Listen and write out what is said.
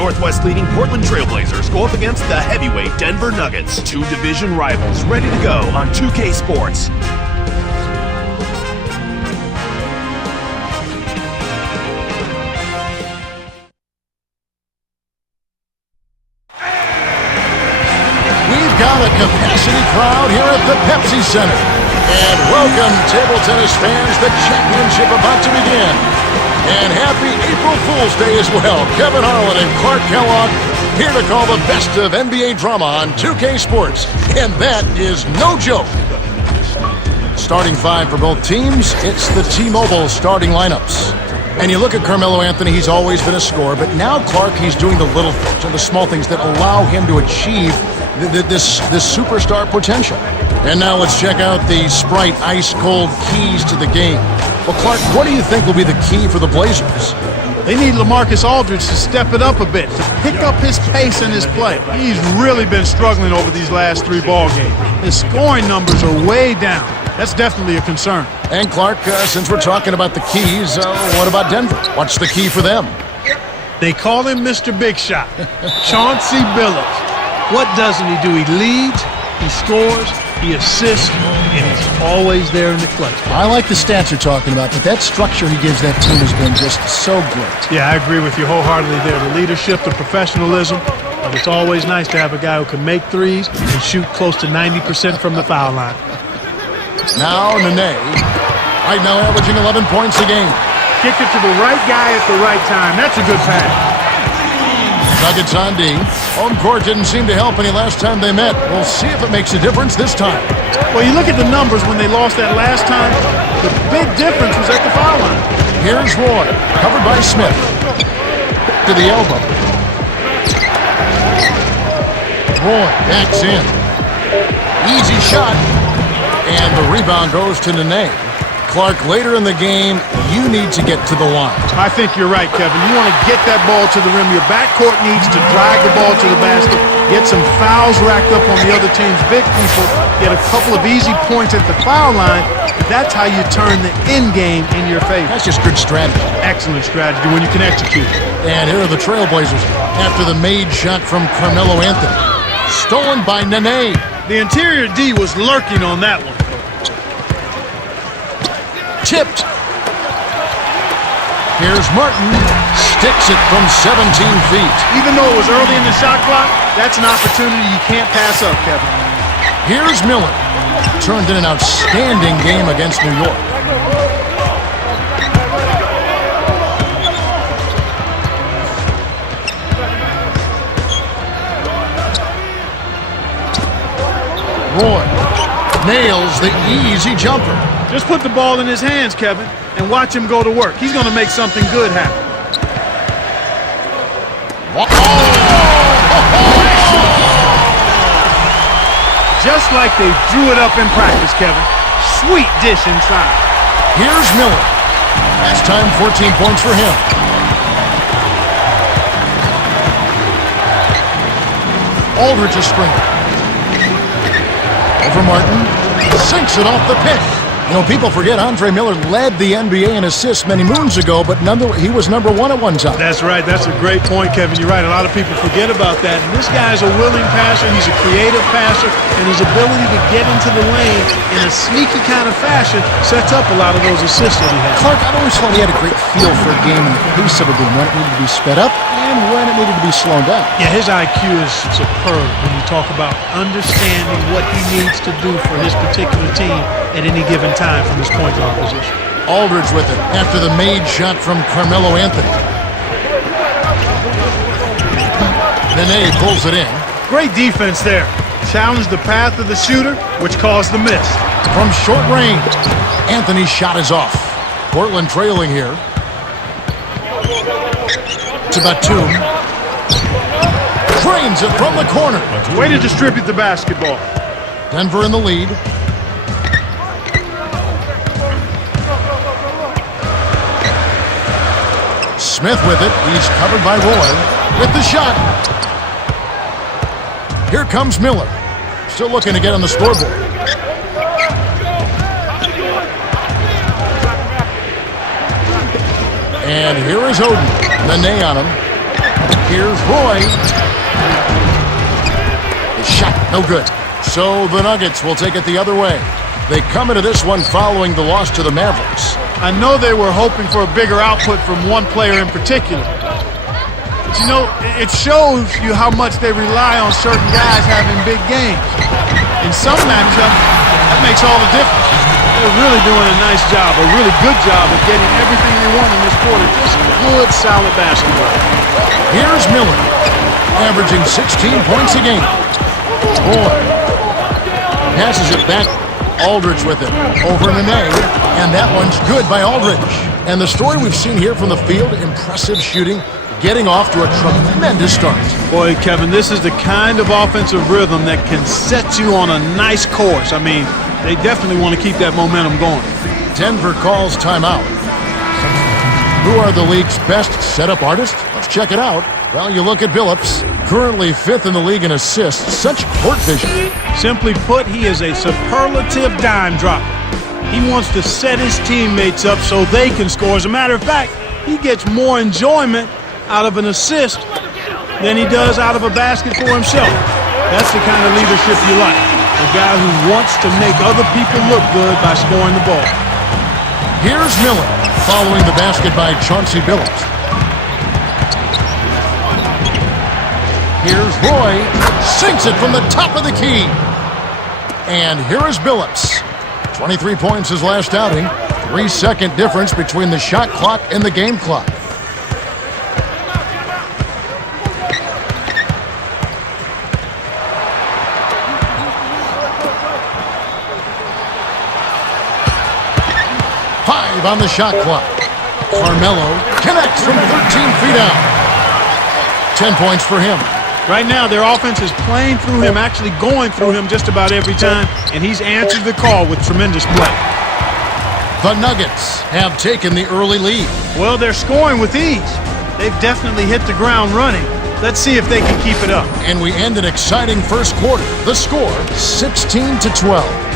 Northwest-leading Portland Trailblazers go up against the heavyweight Denver Nuggets, two division rivals ready to go on 2K Sports. We've got a capacity crowd here at the Pepsi Center. And welcome, table tennis fans, the championship about to begin. And happy April Fool's Day as well. Kevin Harlan and Clark Kellogg here to call the best of NBA drama on 2K Sports. And that is no joke. Starting five for both teams, it's the T-Mobile starting lineups. And you look at Carmelo Anthony, he's always been a scorer, but now Clark, he's doing the little things and the small things that allow him to achieve this superstar potential. And now let's check out the Sprite ice-cold keys to the game. Well, Clark, what do you think will be the key for the Blazers? They need LaMarcus Aldridge to step it up a bit, to pick up his pace and his play. He's really been struggling over these last three ball games. His scoring numbers are way down. That's definitely a concern. And Clark, since we're talking about the keys, what about Denver? What's the key for them? They call him Mr. Big Shot, Chauncey Billups. What doesn't he do? He leads, he scores, he assists, and he's always there in the clutch. I like the stats you're talking about, but that structure he gives that team has been just so great. Yeah, I agree with you wholeheartedly there. The leadership, the professionalism. It's always nice to have a guy who can make threes and shoot close to 90% from the foul line. Now Nene, right now averaging 11 points a game. Kick it to the right guy at the right time. That's a good pass. Nuggets on D. Home court didn't seem to help any last time they met. We'll see if it makes a difference this time. Well, you look at the numbers when they lost that last time. The big difference was at the foul line. Here's Roy, covered by Smith. To the elbow. Roy backs in. Easy shot. And the rebound goes to Nene. Clark, later in the game, you need to get to the line. I think you're right, Kevin. You want to get that ball to the rim. Your backcourt needs to drive the ball to the basket, get some fouls racked up on the other team's big people, get a couple of easy points at the foul line. That's how you turn the end game in your favor. That's just good strategy. Excellent strategy when you can execute. And here are the Trailblazers after the made shot from Carmelo Anthony. Stolen by Nene. The interior D was lurking on that one. Tipped. Here's Martin. Sticks it from 17 feet. Even though it was early in the shot clock, that's an opportunity you can't pass up, Kevin. Here's Miller. Turned in an outstanding game against New York. Roy nails the easy jumper. Just put the ball in his hands, Kevin, and watch him go to work. He's going to make something good happen. Just like they drew it up in practice, Kevin. Sweet dish inside. Here's Miller. Last time, 14 points for him. Aldridge is stringing. Over Martin. Sinks it off the pick. You know, people forget Andre Miller led the NBA in assists many moons ago, but he was number one at one time. That's right. That's a great point, Kevin. You're right. A lot of people forget about that. And this guy's a willing passer. He's a creative passer, and his ability to get into the lane in a sneaky kind of fashion sets up a lot of those assists that he has. Clark, I always thought he had a great feel for a game and the pace of a game, when it needed to be sped up and when it needed to be slowed down. Yeah, his IQ is superb when you talk about understanding what he needs to do for his particular team at any given time from his point guard position. Aldridge with it after the made shot from Carmelo Anthony. Nene pulls it in. Great defense there. Challenged the path of the shooter, which caused the miss. From short range, Anthony's shot is off. Portland trailing here. To Batum. Drains it from the corner. Way to distribute the basketball. Denver in the lead. Smith with it. He's covered by Roy. With the shot. Here comes Miller. Still looking to get on the scoreboard. And here is Oden. Nene on him. Here's Roy. The shot, no good. So the Nuggets will take it the other way. They come into this one following the loss to the Mavericks. I know they were hoping for a bigger output from one player in particular. But you know, it shows you how much they rely on certain guys having big games. In some matchups, that makes all the difference. They're really doing a nice job, a really good job of getting everything they want in this quarter. Just good, solid basketball. Here's Miller, averaging 16 points a game. Boy, passes it back. Aldridge with it. Over Nene, and that one's good by Aldridge. And the story we've seen here from the field, impressive shooting, getting off to a tremendous start. Boy, Kevin, this is the kind of offensive rhythm that can set you on a nice course. I mean, they definitely want to keep that momentum going. Denver calls timeout. Who are the league's best setup artists? Let's check it out. Well, you look at Billups, currently 5th in the league in assists. Such court vision. Simply put, he is a superlative dime dropper. He wants to set his teammates up so they can score. As a matter of fact, he gets more enjoyment out of an assist than he does out of a basket for himself. That's the kind of leadership you like. A guy who wants to make other people look good by scoring the ball. Here's Miller, following the basket by Chauncey Billups. Here's Roy, sinks it from the top of the key. And here is Billups. 23 points his last outing. 3-second difference between the shot clock and the game clock. Five on the shot clock. Carmelo connects from 13 feet out. 10 points for him. Right now, their offense is playing through him, actually going through him just about every time, and he's answered the call with tremendous play. The Nuggets have taken the early lead. Well, they're scoring with ease. They've definitely hit the ground running. Let's see if they can keep it up. And we end an exciting first quarter. The score, 16-12.